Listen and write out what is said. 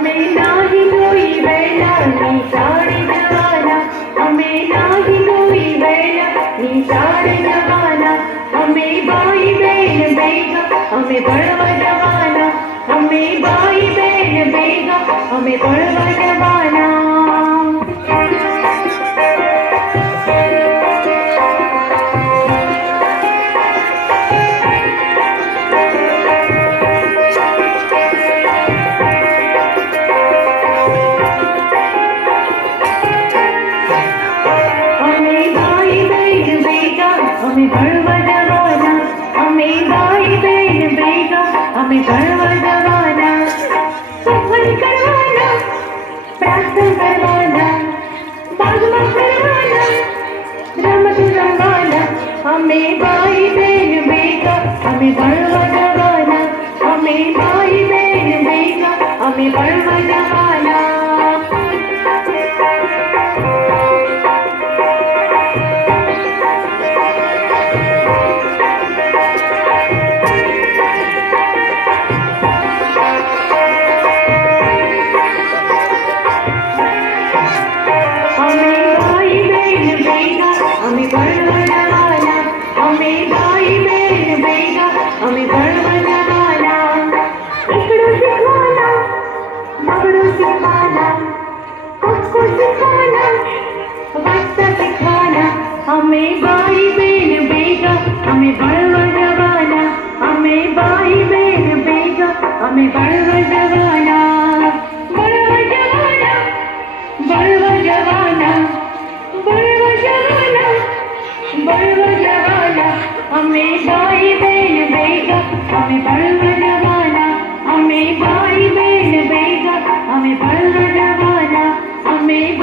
हमें नाही कोई वेला निसाडे जवाना, हमें नाही कोई वेला निसाडे जवाना, हमें बाई बहन बेगा हमें बड़वा जवाना, हमें बाई बहन बेगा हमें बड़वा जवाना। हमें बड़वा जवाना, हमें बाई बहन बेगा हमें बड़वा जवाना। सफर करवाना, प्रार्थना करवाना, बागमा करवाना, रमत रंगाना, हमें बाई बहन बेगा हमें बड़वा जवाना, हमें बाई बहन बेगा हमें बड़वा जवाना। हमें बाई बहन बेगा हमें बड़वा जवाना, हमें बाई बहन बेगा हमें बड़वा जवाना। इकडं शिकवाना, बागडं शिकवाना, कुस्को शिकवाना, वाचता शिकवाना, हमें बाई बहन बेगा हमें बड़वा जवाना, हमें बाई बहन बेगा हमें बड़वा जवाना। बड़वा जवाना, बड़वा जवाना, बड़वा जवाना, बड़वा जवाना, हमें बाई बहन बेगा हमें बड़वा जवाना, हमें बाई बहन बेगा हमें बड़वा जवाना, हमें